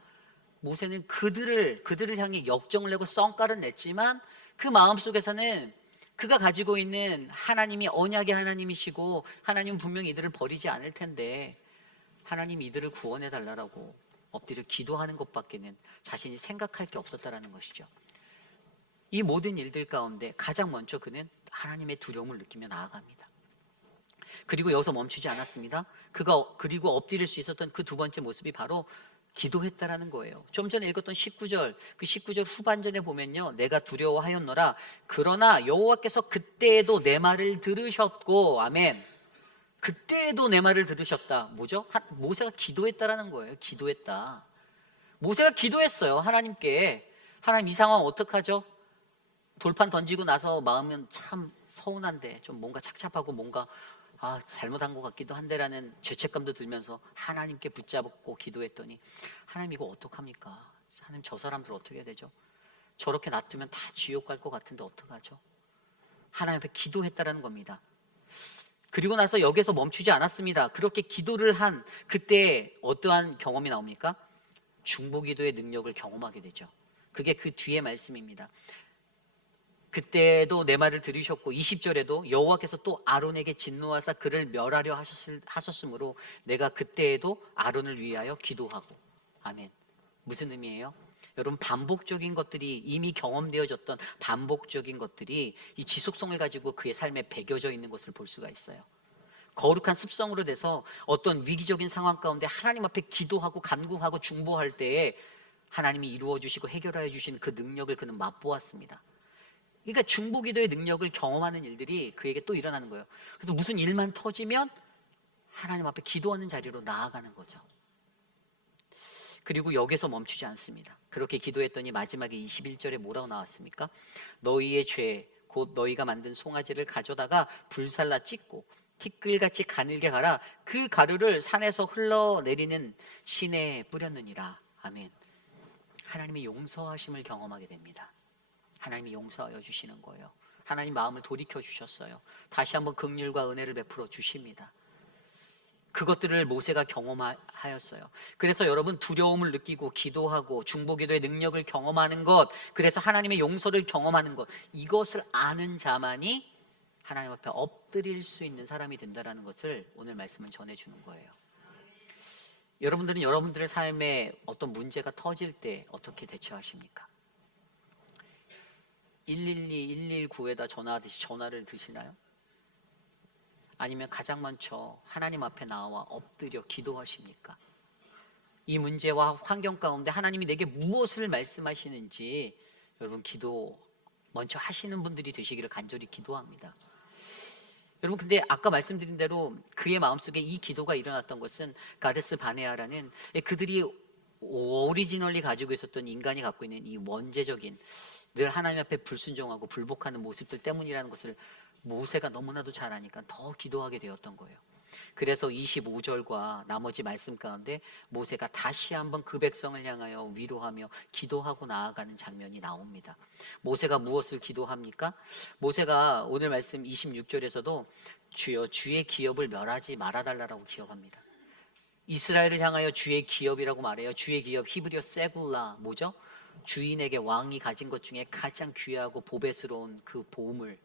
모세는 그들을 향해 역정을 내고 썽깔을 냈지만 그 마음속에서는 그가 가지고 있는 하나님이 언약의 하나님이시고, 하나님은 분명히 이들을 버리지 않을 텐데 하나님 이들을 구원해 달라고 엎드려 기도하는 것밖에는 자신이 생각할 게 없었다라는 것이죠. 이 모든 일들 가운데 가장 먼저 그는 하나님의 두려움을 느끼며 나아갑니다. 그리고 여기서 멈추지 않았습니다. 그가 그리고 엎드릴 수 있었던 그 두 번째 모습이 바로 기도했다라는 거예요. 좀 전에 읽었던 19절, 그 19절 후반전에 보면요, 내가 두려워하였노라. 그러나 여호와께서 그때에도 내 말을 들으셨고, 아멘. 그때에도 내 말을 들으셨다. 뭐죠? 모세가 기도했다라는 거예요. 기도했다. 모세가 기도했어요. 하나님께. 하나님, 이 상황 어떡하죠? 돌판 던지고 나서 마음은 참 서운한데, 좀 뭔가 착잡하고 뭔가 잘못한 것 같기도 한데라는 죄책감도 들면서 하나님께 붙잡고 기도했더니, 하나님 이거 어떡합니까? 하나님 저 사람들 어떻게 해야 되죠? 저렇게 놔두면 다 지옥 갈 것 같은데 어떡하죠? 하나님 앞에 기도했다라는 겁니다. 그리고 나서 여기서 멈추지 않았습니다. 그렇게 기도를 한 그때 어떠한 경험이 나옵니까? 중보기도의 능력을 경험하게 되죠. 그게 그 뒤의 말씀입니다. 그때도 내 말을 들으셨고, 20절에도 여호와께서 또 아론에게 진노하사 그를 멸하려 하셨으므로 내가 그때에도 아론을 위하여 기도하고. 아멘. 무슨 의미예요? 여러분, 반복적인 것들이, 이미 경험되어졌던 반복적인 것들이 이 지속성을 가지고 그의 삶에 배겨져 있는 것을 볼 수가 있어요. 거룩한 습성으로 돼서 어떤 위기적인 상황 가운데 하나님 앞에 기도하고 간구하고 중보할 때에 하나님이 이루어 주시고 해결하여 주신 그 능력을 그는 맛보았습니다. 그러니까 중보기도의 능력을 경험하는 일들이 그에게 또 일어나는 거예요. 그래서 무슨 일만 터지면 하나님 앞에 기도하는 자리로 나아가는 거죠. 그리고 여기서 멈추지 않습니다. 그렇게 기도했더니 마지막에 21절에 뭐라고 나왔습니까? 너희의 죄 곧 너희가 만든 송아지를 가져다가 불살라 찢고 티끌같이 가늘게 갈아 그 가루를 산에서 흘러내리는 시내에 뿌렸느니라. 아멘. 하나님의 용서하심을 경험하게 됩니다. 하나님이 용서하여 주시는 거예요. 하나님 마음을 돌이켜 주셨어요. 다시 한번 긍휼과 은혜를 베풀어 주십니다. 그것들을 모세가 경험하였어요. 그래서 여러분, 두려움을 느끼고 기도하고 중보기도의 능력을 경험하는 것, 그래서 하나님의 용서를 경험하는 것, 이것을 아는 자만이 하나님 앞에 엎드릴 수 있는 사람이 된다는 것을 오늘 말씀은 전해주는 거예요. 여러분들은 여러분들의 삶에 어떤 문제가 터질 때 어떻게 대처하십니까? 112, 119에다 전화하듯이 전화를 드시나요? 아니면 가장 먼저 하나님 앞에 나와 엎드려 기도하십니까? 이 문제와 환경 가운데 하나님이 내게 무엇을 말씀하시는지 여러분 기도 먼저 하시는 분들이 되시기를 간절히 기도합니다. 여러분, 근데 아까 말씀드린 대로 그의 마음속에 이 기도가 일어났던 것은 가데스 바네아라는 그들이 오리지널리 가지고 있었던 인간이 갖고 있는 이 원죄적인 늘 하나님 앞에 불순종하고 불복하는 모습들 때문이라는 것을 모세가 너무나도 잘 아니까 더 기도하게 되었던 거예요. 그래서 25절과 나머지 말씀 가운데 모세가 다시 한번 그 백성을 향하여 위로하며 기도하고 나아가는 장면이 나옵니다. 모세가 무엇을 기도합니까? 모세가 오늘 말씀 26절에서도 주여 주의 기업을 멸하지 말아달라고 기업합니다. 이스라엘을 향하여 주의 기업이라고 말해요. 주의 기업, 히브리어 세굴라, 뭐죠? 주인에게 왕이 가진 것 중에 가장 귀하고 보배스러운 그 보물.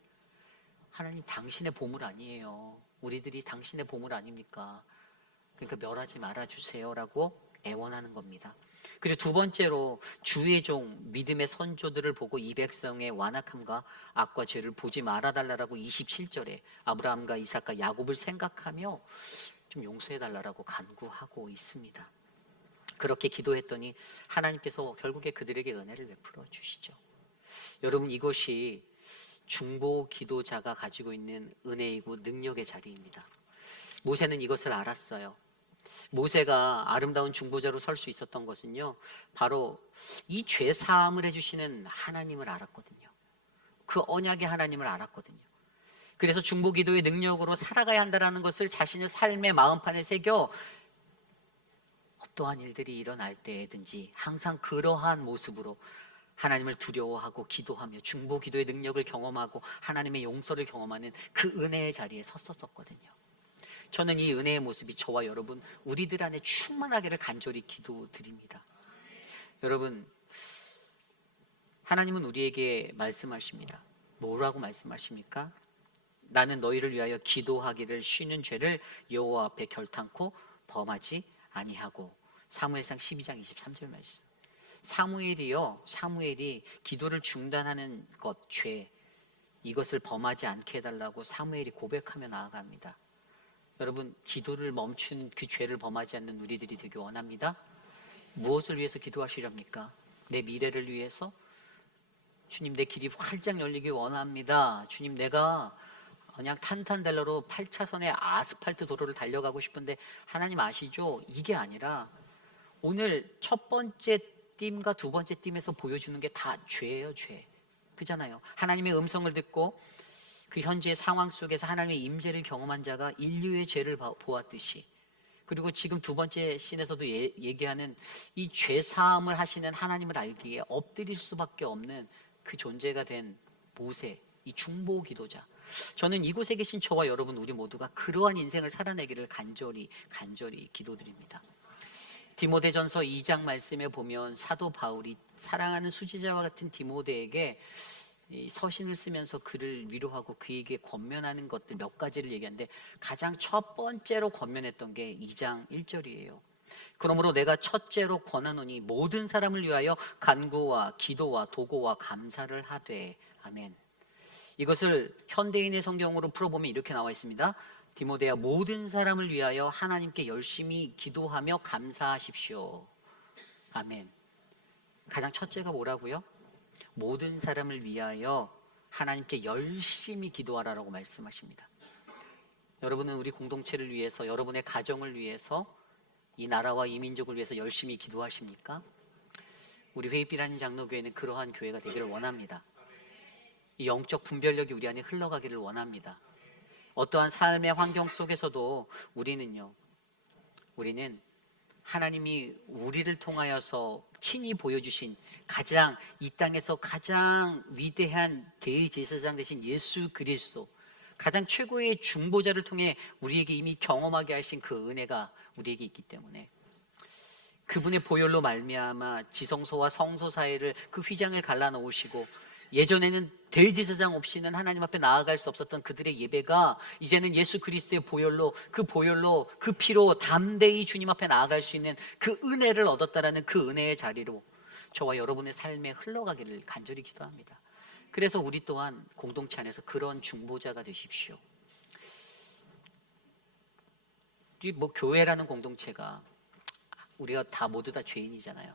하나님, 당신의 보물 아니에요. 우리들이 당신의 보물 아닙니까? 그러니까 멸하지 말아주세요라고 애원하는 겁니다. 그리고 두 번째로 주의 종 믿음의 선조들을 보고 이 백성의 완악함과 악과 죄를 보지 말아달라고 27절에 아브라함과 이삭과 야곱을 생각하며 좀 용서해달라고 간구하고 있습니다. 그렇게 기도했더니 하나님께서 결국에 그들에게 은혜를 베풀어 주시죠. 여러분, 이것이 중보 기도자가 가지고 있는 은혜이고 능력의 자리입니다. 모세는 이것을 알았어요. 모세가 아름다운 중보자로 설 수 있었던 것은요, 바로 이 죄 사함을 해주시는 하나님을 알았거든요. 그 언약의 하나님을 알았거든요. 그래서 중보 기도의 능력으로 살아가야 한다는 것을 자신의 삶의 마음판에 새겨 어떠한 일들이 일어날 때든지 항상 그러한 모습으로 하나님을 두려워하고 기도하며 중보 기도의 능력을 경험하고 하나님의 용서를 경험하는 그 은혜의 자리에 섰었거든요. 저는 이 은혜의 모습이 저와 여러분 우리들 안에 충만하기를 간절히 기도드립니다. 여러분, 하나님은 우리에게 말씀하십니다. 뭐라고 말씀하십니까? 나는 너희를 위하여 기도하기를 쉬는 죄를 여호와 앞에 결탄코 범하지 아니하고. 사무엘상 12장 23절 말씀. 사무엘이 기도를 중단하는 것, 죄, 이것을 범하지 않게 해달라고 사무엘이 고백하며 나아갑니다. 여러분, 기도를 멈춘 그 죄를 범하지 않는 우리들이 되기 원합니다. 무엇을 위해서 기도하시렵니까? 내 미래를 위해서? 주님, 내 길이 활짝 열리기 원합니다. 주님, 내가 그냥 탄탄델러로 8차선의 아스팔트 도로를 달려가고 싶은데 하나님 아시죠? 이게 아니라 오늘 첫 번째 띠임과 두 번째 띠임에서 보여주는 게 다 죄예요, 죄. 그잖아요. 하나님의 음성을 듣고 그 현재의 상황 속에서 하나님의 임재를 경험한 자가 인류의 죄를 보았듯이, 그리고 지금 두 번째 씬에서도 얘기하는 이 죄 사함을 하시는 하나님을 알기에 엎드릴 수밖에 없는 그 존재가 된 모세, 이 중보 기도자. 저는 이곳에 계신 저와 여러분 우리 모두가 그러한 인생을 살아내기를 간절히 기도드립니다. 디모데전서 2장 말씀에 보면 사도 바울이 사랑하는 수지자와 같은 디모데에게 서신을 쓰면서 그를 위로하고 그에게 권면하는 것들 몇 가지를 얘기하는데, 가장 첫 번째로 권면했던 게 2장 1절이에요. 그러므로 내가 첫째로 권하노니 모든 사람을 위하여 간구와 기도와 도고와 감사를 하되. 아멘. 이것을 현대인의 성경으로 풀어보면 이렇게 나와 있습니다. 디모데야, 모든 사람을 위하여 하나님께 열심히 기도하며 감사하십시오. 아멘. 가장 첫째가 뭐라고요? 모든 사람을 위하여 하나님께 열심히 기도하라고 말씀하십니다. 여러분은 우리 공동체를 위해서, 여러분의 가정을 위해서, 이 나라와 이 민족을 위해서 열심히 기도하십니까? 우리 회입비라는 장로교회는 그러한 교회가 되기를 원합니다. 이 영적 분별력이 우리 안에 흘러가기를 원합니다. 어떠한 삶의 환경 속에서도 우리는 하나님이 우리를 통하여서 친히 보여주신 가장 이 땅에서 가장 위대한 대제사장 되신 예수 그리스도, 가장 최고의 중보자를 통해 우리에게 이미 경험하게 하신 그 은혜가 우리에게 있기 때문에 그분의 보혈로 말미암아 지성소와 성소 사이를 그 휘장을 갈라놓으시고, 예전에는 대제사장 없이는 하나님 앞에 나아갈 수 없었던 그들의 예배가 이제는 예수 그리스도의 보혈로, 그 피로 담대히 주님 앞에 나아갈 수 있는 그 은혜를 얻었다라는 그 은혜의 자리로 저와 여러분의 삶에 흘러가기를 간절히 기도합니다. 그래서 우리 또한 공동체 안에서 그런 중보자가 되십시오. 교회라는 공동체가 우리가 다 모두 다 죄인이잖아요.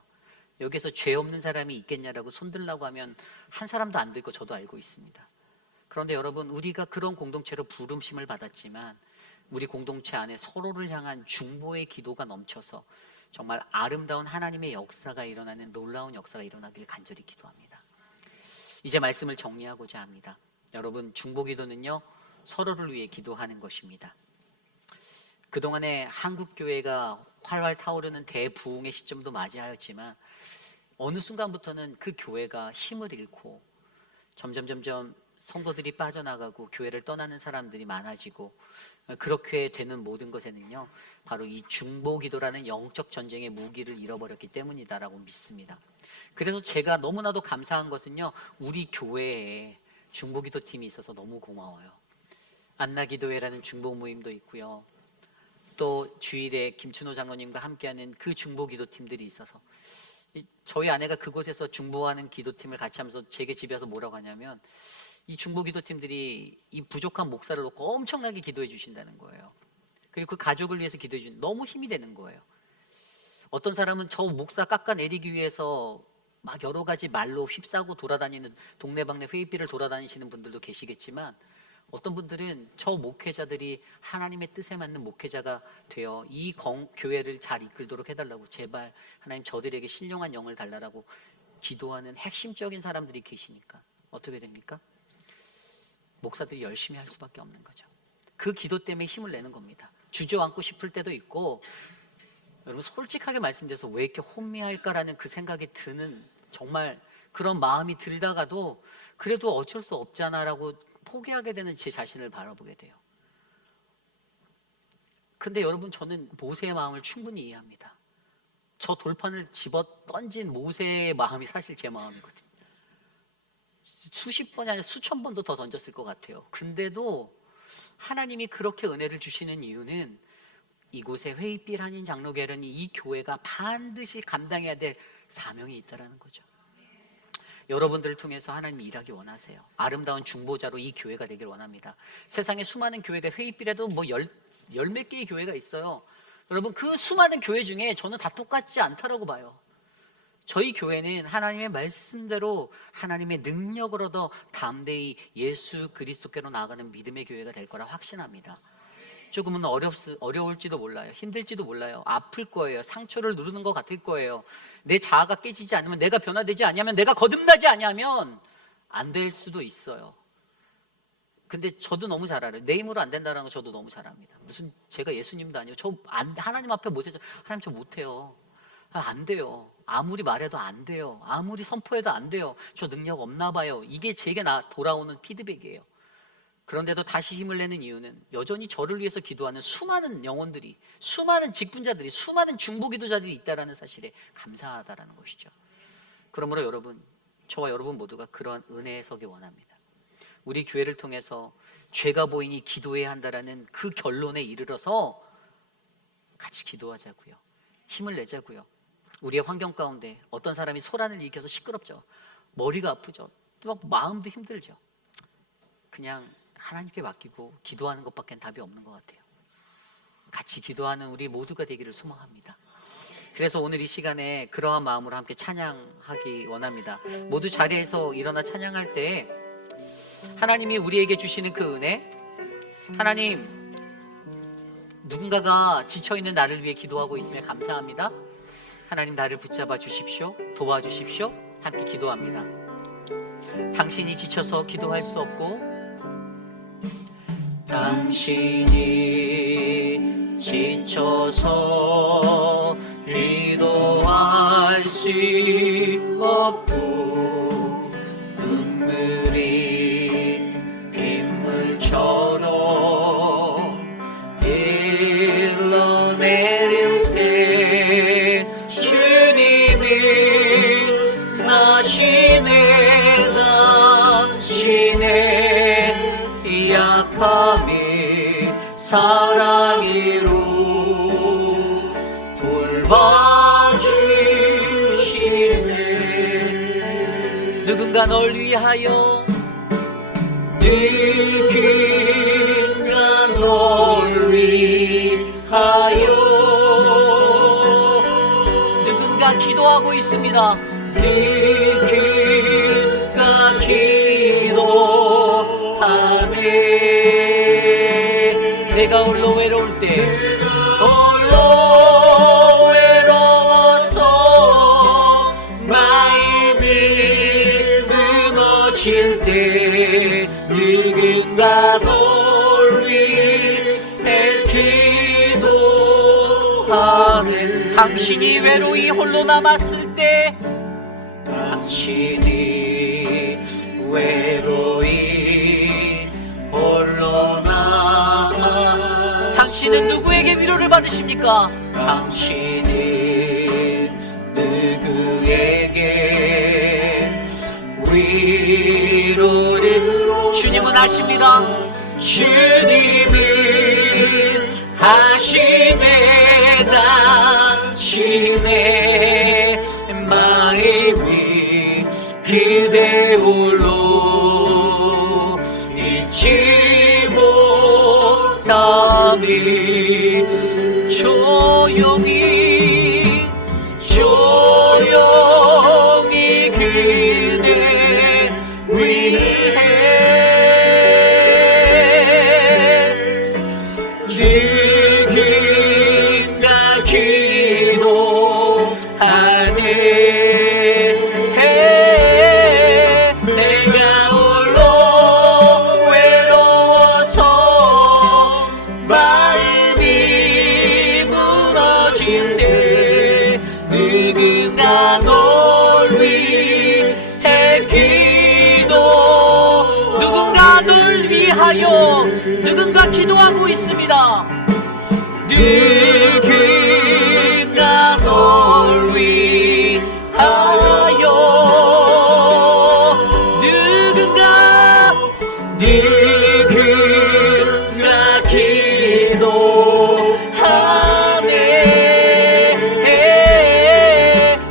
여기서 죄 없는 사람이 있겠냐라고 손들라고 하면 한 사람도 안 들 거 저도 알고 있습니다. 그런데 여러분, 우리가 그런 공동체로 부름심을 받았지만 우리 공동체 안에 서로를 향한 중보의 기도가 넘쳐서 정말 아름다운 하나님의 역사가 일어나는 놀라운 역사가 일어나길 간절히 기도합니다. 이제 말씀을 정리하고자 합니다. 여러분, 중보기도는요, 서로를 위해 기도하는 것입니다. 그동안에 한국교회가 활활 타오르는 대부흥의 시점도 맞이하였지만 어느 순간부터는 그 교회가 힘을 잃고 점점 성도들이 빠져나가고 교회를 떠나는 사람들이 많아지고, 그렇게 되는 모든 것에는요, 바로 이 중보기도라는 영적 전쟁의 무기를 잃어버렸기 때문이다라고 믿습니다. 그래서 제가 너무나도 감사한 것은요, 우리 교회에 중보기도팀이 있어서 너무 고마워요. 안나기도회라는 중보 모임도 있고요, 또 주일에 김춘호 장로님과 함께하는 그 중보기도팀들이 있어서, 저희 아내가 그곳에서 중보하는 기도팀을 같이 하면서 제게 집에 와서 뭐라고 하냐면, 이 중보기도팀들이 이 부족한 목사를 놓고 엄청나게 기도해 주신다는 거예요. 그리고 그 가족을 위해서 기도해 주신, 너무 힘이 되는 거예요. 어떤 사람은 저 목사 깎아내리기 위해서 막 여러 가지 말로 휩싸고 돌아다니는, 동네방네 회의비를 돌아다니시는 분들도 계시겠지만, 어떤 분들은 저 목회자들이 하나님의 뜻에 맞는 목회자가 되어 이 교회를 잘 이끌도록 해달라고, 제발 하나님 저들에게 신령한 영을 달라고 기도하는 핵심적인 사람들이 계시니까 어떻게 됩니까? 목사들이 열심히 할 수밖에 없는 거죠. 그 기도 때문에 힘을 내는 겁니다. 주저앉고 싶을 때도 있고, 여러분 솔직하게 말씀드려서 왜 이렇게 혼미할까라는 그 생각이 드는, 정말 그런 마음이 들다가도 그래도 어쩔 수 없잖아라고 포기하게 되는 제 자신을 바라보게 돼요. 근데 여러분, 저는 모세의 마음을 충분히 이해합니다. 저 돌판을 집어 던진 모세의 마음이 사실 제 마음이거든요. 수십 번이 아니라 수천 번도 더 던졌을 것 같아요. 근데도 하나님이 그렇게 은혜를 주시는 이유는 이곳에 회의빌 한인 장로교회는 이 교회가 반드시 감당해야 될 사명이 있다는 거죠. 여러분들을 통해서 하나님이 일하기 원하세요. 아름다운 중보자로 이 교회가 되길 원합니다. 세상에 수많은 교회가 회의빌에도 열 몇 개의 교회가 있어요. 여러분, 그 수많은 교회 중에 저는 다 똑같지 않다라고 봐요. 저희 교회는 하나님의 말씀대로 하나님의 능력을 얻어 담대히 예수 그리스도께로 나아가는 믿음의 교회가 될 거라 확신합니다. 조금은 어려울지도 몰라요. 힘들지도 몰라요. 아플 거예요. 상처를 누르는 것 같을 거예요. 내 자아가 깨지지 않으면, 내가 변화되지 않으면, 내가 거듭나지 않으면 안 될 수도 있어요. 근데 저도 너무 잘 알아요. 내 힘으로 안 된다는 거 저도 너무 잘 압니다. 무슨 제가 예수님도 아니고 하나님 앞에 못해서, 하나님 저 못해요. 안 돼요. 아무리 말해도 안 돼요. 아무리 선포해도 안 돼요. 저 능력 없나 봐요. 이게 제게 돌아오는 피드백이에요. 그런데도 다시 힘을 내는 이유는 여전히 저를 위해서 기도하는 수많은 영혼들이, 수많은 직분자들이, 수많은 중보기도자들이 있다는 사실에 감사하다라는 것이죠. 그러므로 여러분, 저와 여러분 모두가 그러한 은혜에 서기 원합니다. 우리 교회를 통해서 죄가 보이니 기도해야 한다라는 그 결론에 이르러서 같이 기도하자고요. 힘을 내자고요. 우리의 환경 가운데 어떤 사람이 소란을 일으켜서 시끄럽죠. 머리가 아프죠. 또 마음도 힘들죠. 그냥 하나님께 맡기고 기도하는 것밖에 답이 없는 것 같아요. 같이 기도하는 우리 모두가 되기를 소망합니다. 그래서 오늘 이 시간에 그러한 마음으로 함께 찬양하기 원합니다. 모두 자리에서 일어나 찬양할 때 하나님이 우리에게 주시는 그 은혜, 하나님, 누군가가 지쳐있는 나를 위해 기도하고 있으면 감사합니다. 하나님, 나를 붙잡아 주십시오. 도와주십시오. 함께 기도합니다. 당신이 지쳐서 기도할 수 없고, 당신이 지쳐서 기도할 수 없고 눈물이 빗물처럼 흘러내릴 때 주님이 나시네 당신의 약함이 사랑으로 돌봐주시네. 누군가 널 위하여 누군가 널 위하여 누군가 기도하고 있습니다. 누군가 기도하네. 내가 홀로 외로울 때 홀로 외로워서 마음이 무너질 때 누군가 널 위해 기도하네. 당신이 외로이 홀로 남았을 때 당신이 외로이 홀로 남아 당신은 누구에게 위로를 받으십니까? 당신이 누구에게 위로를 주님은 아십니다. 주님은 아시네 당신의 마음이 그대 홀로 잊지 못하니 조용히 그대 위해 누군가 기도하네. 내가 홀로 외로워서 마음이 무너질 때 누군가 널 위해 누군가 널 위하여 누군가 기도하고 있습니다. 누군가 널 위하여 누군가 기도하네.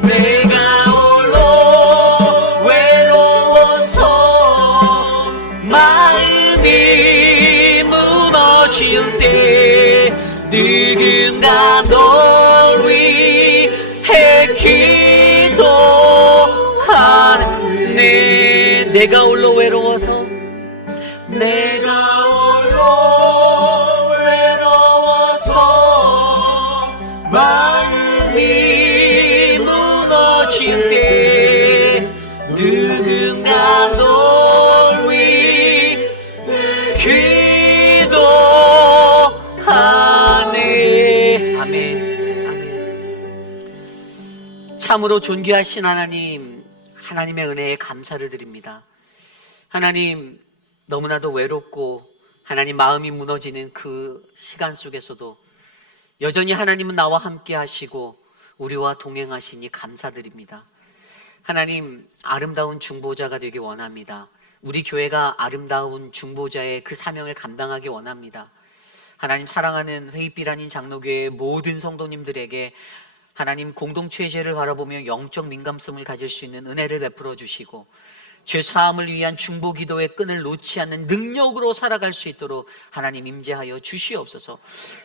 내가 홀로 외로워서 마음이 무너질 때 누군가 널 위해 기도하네. 내가 홀로 외로워서 마음이 무너질 때 누군가 널 위해 기도하네. 아멘. 참으로 존귀하신 하나님, 하나님의 은혜에 감사를 드립니다. 하나님, 너무나도 외롭고 하나님 마음이 무너지는 그 시간 속에서도 여전히 하나님은 나와 함께 하시고 우리와 동행하시니 감사드립니다. 하나님, 아름다운 중보자가 되기 원합니다. 우리 교회가 아름다운 중보자의 그 사명을 감당하기 원합니다. 하나님, 사랑하는 회의빛 아닌 장로교회의 모든 성도님들에게 하나님 공동체의 죄를 바라보며 영적 민감성을 가질 수 있는 은혜를 베풀어 주시고 죄 사함을 위한 중보 기도의 끈을 놓지 않는 능력으로 살아갈 수 있도록 하나님 임재하여 주시옵소서.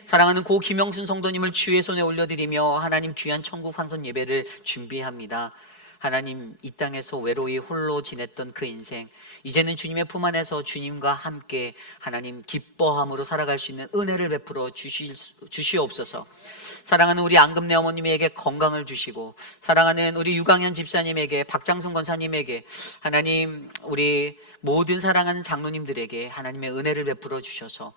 사랑하는 고 김영순 성도님을 주의 손에 올려드리며 하나님 귀한 천국 환송 예배를 준비합니다. 하나님, 이 땅에서 외로이 홀로 지냈던 그 인생, 이제는 주님의 품 안에서 주님과 함께 하나님 기뻐함으로 살아갈 수 있는 은혜를 베풀어 주시옵소서. 사랑하는 우리 앙금네 어머님에게 건강을 주시고, 사랑하는 우리 유강현 집사님에게, 박장성 권사님에게, 하나님 우리 모든 사랑하는 장로님들에게 하나님의 은혜를 베풀어 주셔서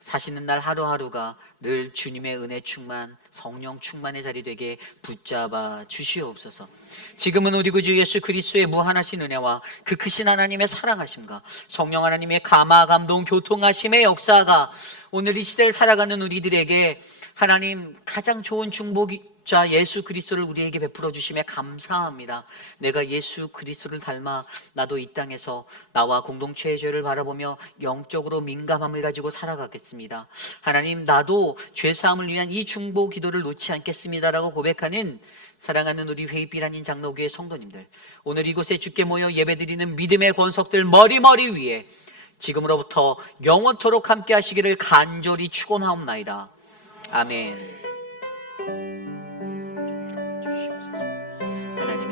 사시는 날 하루하루가 늘 주님의 은혜 충만, 성령 충만의 자리 되게 붙잡아 주시옵소서. 지금은 우리 구주 예수 그리스도의 무한하신 은혜와 그 크신 하나님의 사랑하심과 성령 하나님의 감화, 감동, 교통하심의 역사가 오늘 이 시대를 살아가는 우리들에게 하나님 가장 좋은 중보자 예수 그리스도를 우리에게 베풀어 주심에 감사합니다. 내가 예수 그리스도를 닮아 나도 이 땅에서 나와 공동체의 죄를 바라보며 영적으로 민감함을 가지고 살아가겠습니다. 하나님, 나도 죄사함을 위한 이 중보 기도를 놓지 않겠습니다라고 고백하는 사랑하는 우리 회의비란인 장로교회 성도님들, 오늘 이곳에 주께 모여 예배드리는 믿음의 권석들 머리머리 위에 지금으로부터 영원토록 함께 하시기를 간절히 축원하옵나이다. 아멘.